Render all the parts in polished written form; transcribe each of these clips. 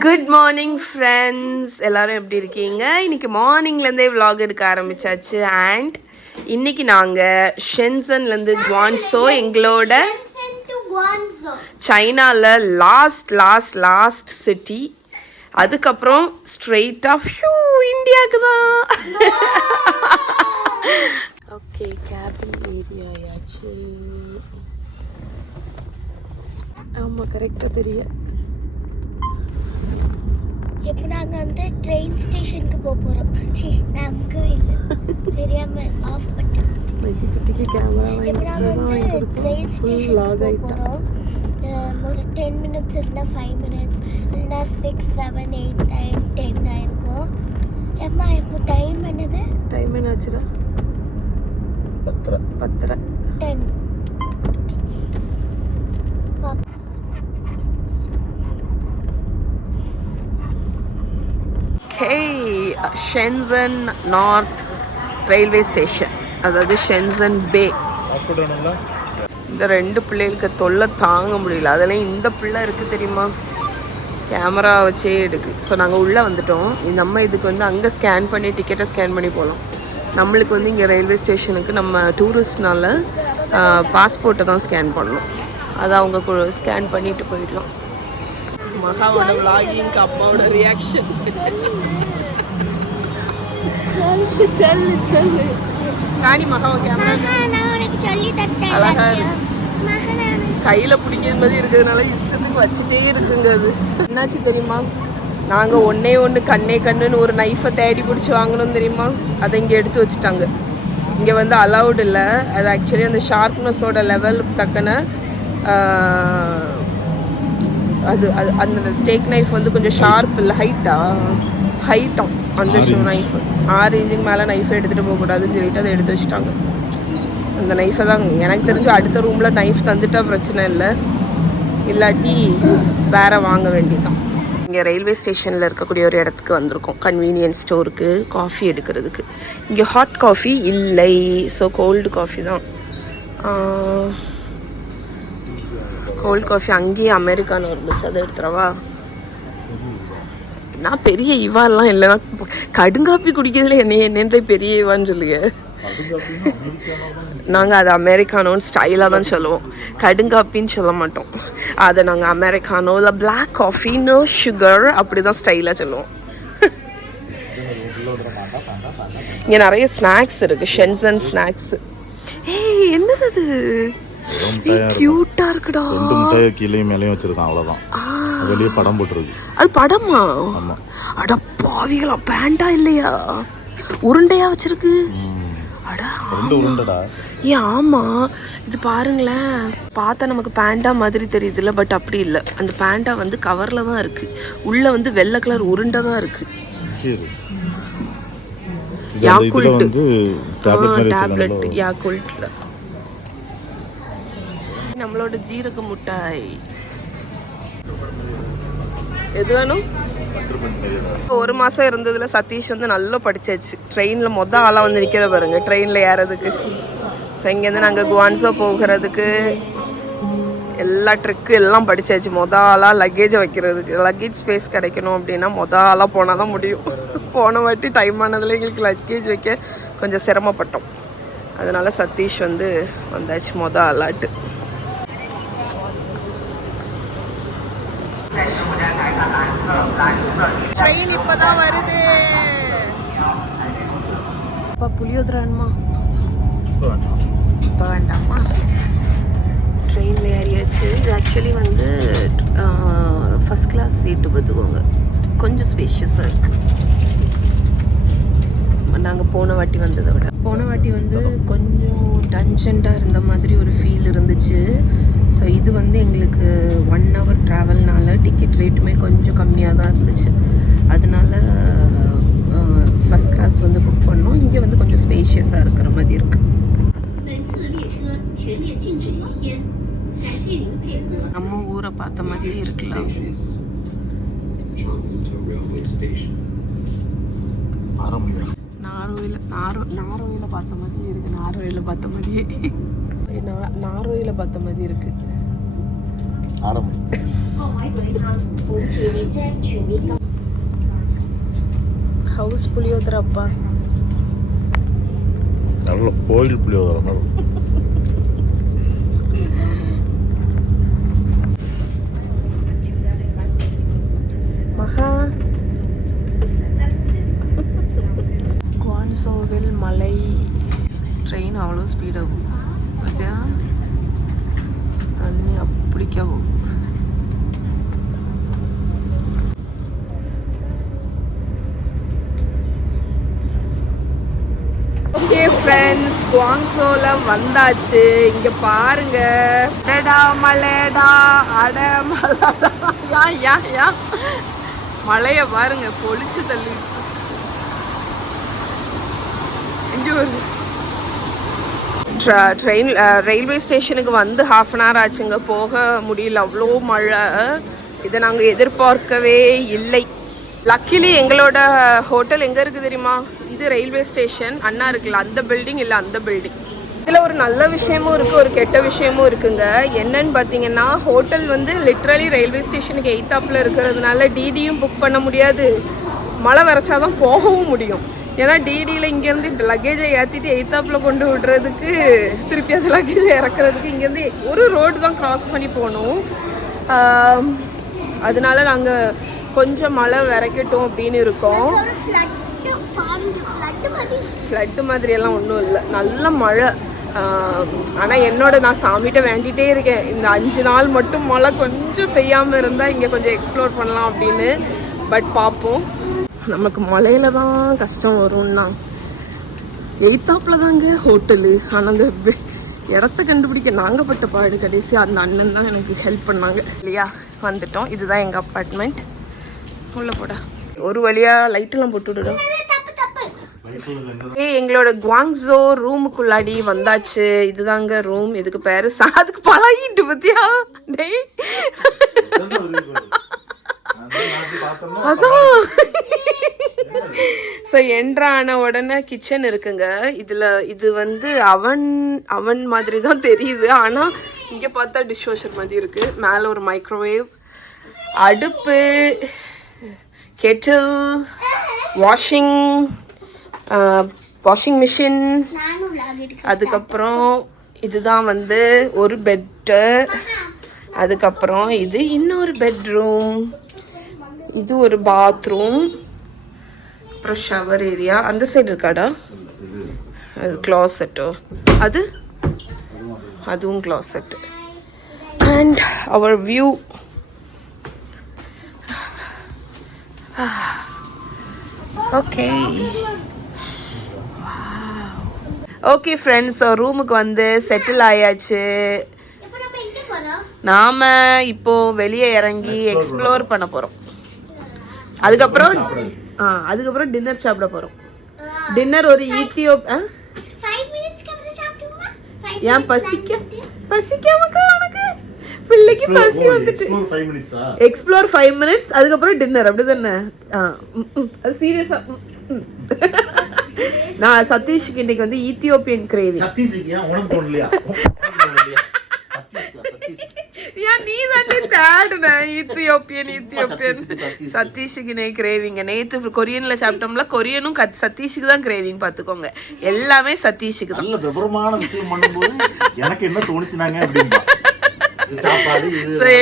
Good morning friends, எல்லாரும் எப்படி இருக்கீங்க? இன்னைக்கு மார்னிங்லேருந்தே விலாக் எடுக்க ஆரம்பிச்சாச்சு. அண்ட் இன்னைக்கு நாங்கள் ஷென்சன்லேருந்து குவான்சோ, எங்களோட சைனாவில் லாஸ்ட் சிட்டி. அதுக்கப்புறம் ஸ்ட்ரெயிட்டாக இந்தியாவுக்கு தான். ஓகே, கேபின் ஏரியா ஆயாச்சு. ஆமாம், கரெக்டாக தெரியும். இப்போ நாங்கள் வந்து ட்ரெயின் ஸ்டேஷனுக்கு போக போகிறோம். நமக்கு இல்லை தெரியாமல் ஆஃப் பண்ணிட்டோம். இப்போ நாங்கள் வந்து ட்ரெயின் ஸ்டேஷனுக்கு போக போகிறோம். ஒரு 10 minutes இல்லைனா 5 minutes இல்லைனா 6, 7, 8, 9, 10 ஆயிருக்கும். ஏம்மா இப்போ டைம் என்னது? டைம் என்னாச்சுடா? 10:30. 10. ஷென்சன் நார்த் ரயில்வே ஸ்டேஷன், அதாவது ஷென்சன் பே. இந்த 2 பிள்ளைகளுக்கு தொல்லை தாங்க முடியல. அதெல்லாம் இந்த பிள்ளை இருக்குது தெரியுமா, கேமரா வச்சே எடுக்கு. ஸோ நாங்கள் உள்ளே வந்துட்டோம். நம்ம இதுக்கு வந்து அங்கே ஸ்கேன் பண்ணி டிக்கெட்டை ஸ்கேன் பண்ணி போகலாம். நம்மளுக்கு வந்து இங்கே ரயில்வே ஸ்டேஷனுக்கு நம்ம டூரிஸ்ட்னால பாஸ்போர்ட்டை தான் ஸ்கேன் பண்ணணும். அதை அவங்க ஸ்கேன் பண்ணிட்டு போயிடலாம். மகாவோட விளாகிங்க்கு அம்மாவோட ரியாக்ஷன். சொல்லு ராணி, மகாவை கேமரா அழகா இருக்கு. கையில் பிடிக்கிற மாதிரி இருக்கிறதுனால இஷ்டத்துக்கு வச்சுட்டே இருக்குங்க. அது என்னாச்சு தெரியுமா, நாங்கள் ஒன்று கண்ணுன்னு ஒரு நைஃபை தேடி பிடிச்சி வாங்கணும் தெரியுமா, அதை இங்கே எடுத்து வச்சுட்டாங்க. இங்கே வந்து அலவுட் இல்லை. அது ஆக்சுவலி அந்த ஷார்ப்னஸோட லெவல் தக்கன அது அந்த ஸ்டேக் நைஃப் வந்து கொஞ்சம் ஷார்ப் இல்லை, ஹைட்டாம் அந்த நைஃப். 6 இன்ச்சுக்கு மேலே நைஃபை எடுத்துகிட்டு போகக்கூடாதுன்னு சொல்லிட்டு அதை எடுத்து வச்சுட்டாங்க. அந்த நைஃபை தான் எனக்கு தெரிஞ்சு அடுத்த ரூமில் நைஃப் தந்துட்டா பிரச்சனை இல்லை, இல்லாட்டி வேறு வாங்க வேண்டியதுதான். இங்கே ரயில்வே ஸ்டேஷனில் இருக்கக்கூடிய ஒரு இடத்துக்கு வந்திருக்கோம், கன்வீனியன்ஸ் ஸ்டோருக்கு காஃபி எடுக்கிறதுக்கு. இங்கே ஹாட் காஃபி இல்லை, ஸோ கோல்டு காஃபி தான். கோல்ட் காஃபி அங்கேயே அமெரிக்கானோ இருந்துச்சு, அதை எடுத்துறவா. நான் பெரிய இவாலாம் இல்லைனா கடுங்காப்பி குடிக்கிறதுல என்னென்ற பெரிய இவான்னு சொல்லுங்க. நாங்கள் அதை அமெரிக்கானோன்னு ஸ்டைலாக தான் சொல்லுவோம், கடுங்காப்பின்னு சொல்ல மாட்டோம். அதை நாங்கள் அமெரிக்கானோ இல்லை பிளாக் காஃபி நோ சுகர் அப்படி தான் ஸ்டைலாக சொல்லுவோம். இங்கே நிறைய ஸ்நாக்ஸ் இருக்குது, ஷென்சன் ஸ்நாக்ஸ். ஏய், என்னது அது? கியூட்டா இருக்குடா. 2 முட்டைய கீழே மேலேயும் வச்சிருக்கான், அவ்வளவுதான். வெளியே படம் போட்டுருக்கு. அது படமா? ஆமா. அட பாவிகளா, பேண்டா இல்லையா? உருண்டையா வச்சிருக்கு. அட 2 உருண்டைடா. ஆமா, இது பாருங்களேன், பார்த்தா நமக்கு பேண்டா மாதிரி தெரியுதுல்ல, பட் அப்படி இல்லை. அந்த பேண்டா வந்து கவர்ல தான் இருக்கு, உள்ள வந்து வெள்ளை கலர் உருண்டை தான் இருக்கு. யாக்குல்ட் டேப்லெட், யாக்குல்ட்ல நம்மளோட ஜீரக முட்டாய். எது வேணும்? 1 மாதம் இருந்ததுல சதீஷ் வந்து நல்லா படிச்சாச்சு. ட்ரெயினில் ஆளாக வந்து நிற்கிறத பாருங்க, ட்ரெயினில் ஏறதுக்கு. ஸோ இங்கேருந்து நாங்கள் குவான்சோ போகிறதுக்கு எல்லா ட்ரிக்கு எல்லாம் படித்தாச்சு. ஆளாக லக்கேஜை வைக்கிறதுக்கு, லக்கேஜ் ஸ்பேஸ் கிடைக்கணும் அப்படின்னா ஆளாக போனால் தான் முடியும். போன வாட்டி டைம் ஆனதில் எங்களுக்கு லக்கேஜ் வைக்க கொஞ்சம் சிரமப்பட்டோம். அதனால் சதீஷ் வந்து வந்தாச்சு ஆளாட்டு. ட்ரெயின் இப்பதான் வருது. அப்பா புளியோதரான்மா இப்போ வேண்டாமா? ட்ரெயினில் ஏறியாச்சு. இது ஆக்சுவலி வந்து ஃபஸ்ட் கிளாஸ் சீட்டு பார்த்துக்கோங்க, கொஞ்சம் ஸ்பேஷியஸாக இருக்குது. நாங்கள் போன வாட்டி வந்ததை விட வந்து கொஞ்சம் டென்ஷன்டாக இருந்த மாதிரி ஒரு ஃபீல் இருந்துச்சு. ஸோ இது வந்து எங்களுக்கு 1 hour ட்ராவல்னால டிக்கெட் ரேட்டுமே கொஞ்சம் கம்மியாக தான் இருந்துச்சு. அதனால ஃபஸ்ட் கிளாஸ் வந்து புக் பண்ணோம். இங்கே வந்து கொஞ்சம் ஸ்பேஷியஸாக இருக்கிற மாதிரி இருக்குது. நம்ம ஊரை பார்த்த மாதிரியே இருக்கலாம். நாரோயில பார்த்த மாதிரியே இருக்கு. நாரோயில பார்த்த மாதிரியே இருக்கு. ஆரம்பம். ஹவுஸ் புளியோதரப்பா. நல்ல கோயில் புளியோதரை மாதிரி. மகா குவான்சோவில் மலை ட்ரெயின் அவ்வளோ ஸ்பீடாகும். பார்த்தியா தண்ணி அப்படிக்கவும். ஓகே ஃப்ரெண்ட்ஸ், குவாங்சோல வந்தாச்சு. இங்க பாருங்க, அடடா மலைடா, அட மலைடா, யா யா யா, மலைய பாருங்க பொழிச்சு தள்ளி. இங்க வருது ட்ரெயின். ரயில்வே ஸ்டேஷனுக்கு வந்து 1/2 அன் ஹவர் ஆச்சுங்க, போக முடியல, அவ்வளோ மழை. இதை நாங்கள் எதிர்பார்க்கவே இல்லை. லக்கிலி எங்களோட ஹோட்டல் எங்கே இருக்குது தெரியுமா? இது ரயில்வே ஸ்டேஷன் அண்ணா இருக்குல்ல, அந்த பில்டிங் இல்லை, அந்த பில்டிங். இதில் ஒரு நல்ல விஷயமும் இருக்குது, ஒரு கெட்ட விஷயமும் இருக்குங்க. என்னன்னு பார்த்தீங்கன்னா, ஹோட்டல் வந்து லிட்ரலி ரயில்வே ஸ்டேஷனுக்கு எய்த்தாப்பில் இருக்கிறதுனால டிடியும் புக் பண்ண முடியாது. மழை வரைச்சாதான் போகவும் முடியும். ஏன்னா டிடியில் இங்கேருந்து லக்கேஜை ஏற்றிட்டு எய்த்தாப்பில் கொண்டு விடுறதுக்கு, திருப்பி அது லக்கேஜை இறக்குறதுக்கு இங்கேருந்து ஒரு ரோடு தான் க்ராஸ் பண்ணி போகணும். அதனால நாங்கள் கொஞ்சம் மழை விரைக்கட்டும் அப்படின்னு இருக்கோம். ஃப்ளட்டு மாதிரியெல்லாம் ஒன்றும் இல்லை, நல்ல மழை. ஆனால் நான் சாமிகிட்ட வேண்டிகிட்டே இருக்கேன், இந்த 5 நாள் மட்டும் மழை கொஞ்சம் பெய்யாமல் இருந்தால் இங்கே கொஞ்சம் எக்ஸ்ப்ளோர் பண்ணலாம் அப்படின்னு. பட் பார்ப்போம். நமக்கு மழையில தான் கஷ்டம் வரும்னா, எய்த்தாப்பில் தாங்க ஹோட்டலு. ஆனால் அந்த இடத்த கண்டுபிடிக்க நாங்கள் பட்ட பாடு. கடைசி அந்த அண்ணன் தான் எனக்கு ஹெல்ப் பண்ணாங்க. இல்லையா, வந்துட்டோம். இதுதான் எங்கள் அப்பார்ட்மெண்ட். உள்ளே போடா, ஒரு வழியாக லைட்டெல்லாம் போட்டு விடுடா. எங்களோட குவாங்ஸோ ரூமுக்குள்ளாடி வந்தாச்சு. இதுதாங்க ரூம். இதுக்கு பேரு அதுக்கு பழகிட்டு பத்தியா டேய். அதான் ஸோ என்ட்ரான உடனே கிச்சன் இருக்குங்க. இது வந்து அவன் மாதிரி தான் தெரியுது, ஆனால் இங்கே பார்த்தா டிஷ் வாஷர் மாதிரி இருக்கு. மேலே ஒரு மைக்ரோவேவ், அடுப்பு, கெட்டில், வாஷிங் மிஷின். அதுக்கப்புறம் இதுதான் வந்து ஒரு பெட்டு. அதுக்கப்புறம் இது இன்னொரு பெட்ரூம். இது ஒரு பாத்ரூம். அப்புறம் ஷவர் ஏரியா அந்த சைடு இருக்காடா, அது க்ளாசெட்டோ, அதுவும் closet. And our view. Okay okay friends, ரூமுக்கு வந்து செட்டில் ஆயாச்சு. நாம இப்போ வெளியே இறங்கி எக்ஸ்ப்ளோர் பண்ண போறோம். அதுக்கப்புறம் டின்னர் சாப்பிட போறோம். டின்னர் ஒரு ஏன் பசிக்காமக்கா உனக்கு? பிள்ளைக்கு பசி வந்துட்டு. எக்ஸ்ப்ளோர் 5 minutes, அதுக்கப்புறம் டின்னர். அப்படிதானே? அது சீரியஸா. நான் சதீஷ்க்கு இன்னைக்கு வந்து ஈத்தியோப்பியன் கிரேவிங். நீ தானே தேடுன ஈத்தியோப்பியன். சதீஷுக்கு நே கிரேவிங்க. நேத்து கொரியன்ல சாப்பிட்டோம்ல, கொரியனும் சதீஷுக்கு தான் கிரேவிங். பாத்துக்கோங்க, எல்லாமே சதீஷுக்கு தான். நல்ல விவரமான விஷயம் பண்ணும்போது எனக்கு என்ன தோணுச்சுனாங்க அப்படினா,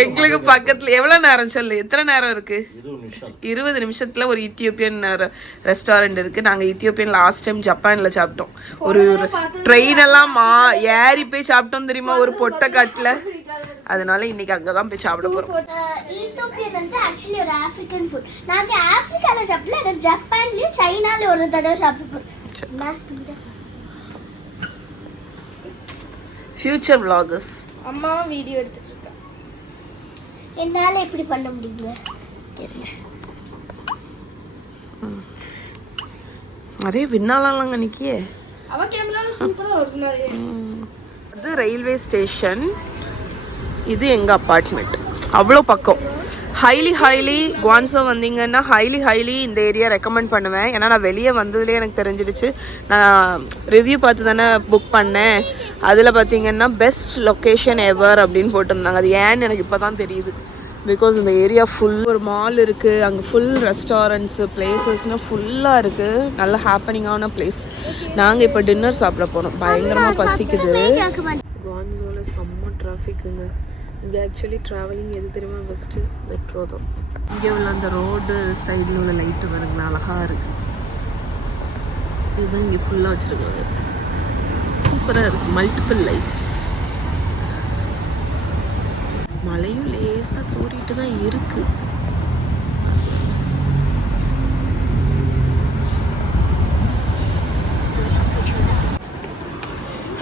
எங்களுக்கு பக்கத்துல எவ்வளவு நேரம் சொல்லு, எத்தனை நேரம் இருக்கு? 20 நிமிஷத்துல ஒரு ஈத்தியோப்பியன் ரெஸ்டாரண்ட் இருக்கு. நாங்க ஈத்தியோப்பியன் லாஸ்ட் டைம் ஜப்பான்ல சாப்பிட்டோம். ஒரு ட்ரெயின் எல்லாம் ஏறி போய் சாப்பிட்டோம் தெரியுமா, ஒரு பொட்டக்காட்டுல. அதனால இன்னைக்கு அங்கதான் போய் சாப்பிட போறோம். ஈத்தியோப்பியன் வந்து एक्चुअली ஒரு ஆப்பிரிக்கன் ஃபுட். நாங்க ஆப்பிரிக்கால சாப்பிடல, ஜப்பான்லயும் சைனால ஒரு தடவை சாப்பிட்டோம். Future vloggers. அம்மா வீடியோ எடுத்துட்டு இருக்கா. என்னால எப்படி பண்ண முடியுங்க? அரே விண்ணாலாம் நிக்கியே. அவ கேமரால சூப்பரா வருது. இது ரயில்வே ஸ்டேஷன், இது எங்க அபார்ட்மெண்ட். அவ்வளோ பக்கம். ஹைலி குவான்சோ வந்தீங்கன்னா ஹைலி இந்த ஏரியா ரெக்கமெண்ட் பண்ணுவேன். ஏன்னா நான் வெளியே வந்ததுலேயே எனக்கு தெரிஞ்சிடுச்சு. நான் ரிவ்யூ பார்த்து தானே புக் பண்ணேன். அதில் பார்த்தீங்கன்னா பெஸ்ட் லொக்கேஷன் எவர் அப்படின்னு போட்டிருந்தாங்க. அது ஏன்னு எனக்கு இப்போ தான் தெரியுது. பிகாஸ் இந்த ஏரியா ஃபுல் ஒரு மால் இருக்குது, அங்கே ஃபுல் ரெஸ்டாரண்ட்ஸு பிளேசஸ்னால் ஃபுல்லாக இருக்குது. நல்ல ஹாப்பனிங்கான பிளேஸ். நாங்கள் இப்போ டின்னர் சாப்பிட போனோம். பயங்கரமாக பசிக்குது. குவான்சோவில் செம்ம டிராஃபிக்குங்க. இங்கே ஆக்சுவலி ட்ராவலிங் எது தெரியுமா பெஸ்ட்டு? மெட்ரோ தான். இங்கே உள்ள அந்த ரோடு சைடில் உள்ள லைட்டு வருங்களா அழகாக இருக்குது. இதுதான் இங்கே ஃபுல்லாக வச்சுருக்காங்க. சூப்பராக இருக்குது. Multiple lights. மழையும் லேசாக தூரிட்டு தான் இருக்குது.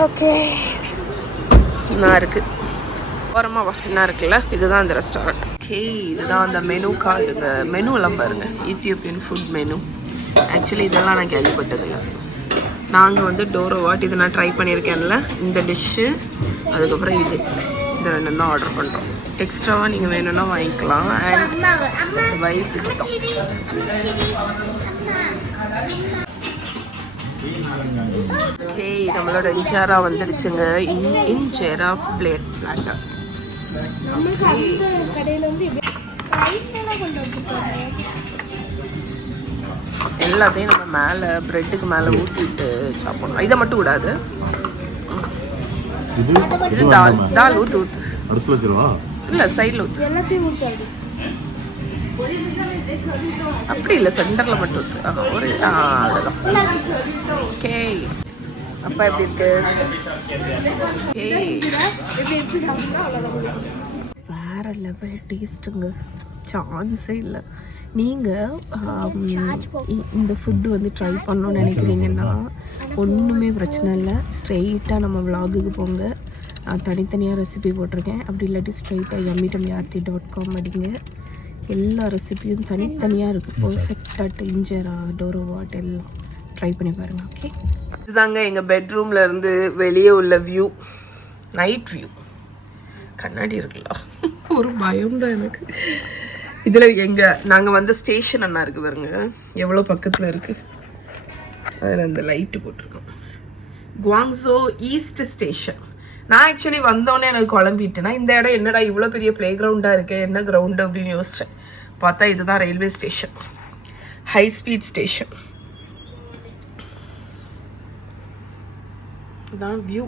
ஓகே என்ன இருக்குது ஓரமாக வா. என்ன இருக்குல்ல, இதுதான் அந்த ரெஸ்டாரண்ட். ஓகே இதுதான் அந்த மெனு கார்டுங்க. மெனு எல்லாம் பாருங்க, ஈத்தியோப்பியன் ஃபுட் மெனு. ஆக்சுவலி இதெல்லாம் நான் கேள்விப்பட்டதில்லை. நாங்கள் வந்து டோரோ வாட் இது நான் ட்ரை பண்ணியிருக்கேன்ல, இந்த டிஷ்ஷு அதுக்கப்புறம் இது இந்த ரெண்டு தான் ஆர்டர் பண்ணுறோம். எக்ஸ்ட்ராவாக நீங்கள் வேணும்னா வாங்கிக்கலாம். அண்ட் வைஃப் ஓகே நம்மளோட இன்ஜேரா வந்துடுச்சுங்க. இன்ஜேரா பிளேட் பிளாட்டர். எல்லாத்தையும் நம்ம மேலே ப்ரெட்டுக்கு மேலே ஊற்றிட்டு சாப்பிடணும். இதை மட்டும் விடாது. இது தால் ஊற்று இல்லை சைடில் ஊற்று. அப்படி இல்லை, சென்டரில் மட்டும் ஊற்று. ஒரு அவ்வளோதான். ஓகே அப்பா எப்படி இருக்கு? வேற லெவல் டேஸ்ட்டுங்க, சான்ஸே இல்லை. நீங்கள் இந்த ஃபுட்டு வந்து ட்ரை பண்ணணும்னு நினைக்கிறீங்கன்னா ஒன்றுமே பிரச்சனை இல்லை. ஸ்ட்ரெயிட்டாக நம்ம விலாகுக்கு போங்க. தனித்தனியாக ரெசிபி போட்டிருக்கேன். அப்படி இல்லாட்டி ஸ்ட்ரெயிட்டாக yummy.com அடிங்க. எல்லா ரெசிபியும் தனித்தனியாக இருக்குது. பர்ஃபெக்டாக இன்ஜேரா டோரோ வாட் எல்லாம் ட்ரை பண்ணி பாருங்கள். ஓகே இதுதாங்க எங்கள் பெட்ரூமில் இருந்து வெளியே உள்ள வியூ. Night view. கண்ணாடி இருக்குல்ல, ஒரு பயம்தான் எனக்கு. இதில் நாங்கள் வந்து ஸ்டேஷன் அண்ணா இருக்குது பாருங்க, எவ்வளோ பக்கத்தில் இருக்குது. அதில் இந்த லைட்டு போட்டிருக்கோம். குவாங்ஸோ ஈஸ்ட் ஸ்டேஷன். நான் ஆக்சுவலி வந்தோடனே எனக்கு குழம்பிட்டேன்னா இந்த இடம் என்னடா இவ்வளோ பெரிய ப்ளே கிரவுண்டாக இருக்குது, என்ன கிரவுண்டு அப்படின்னு யோசித்தேன். பார்த்தா இதுதான் railway station, high speed station. இதுதான் வியூ.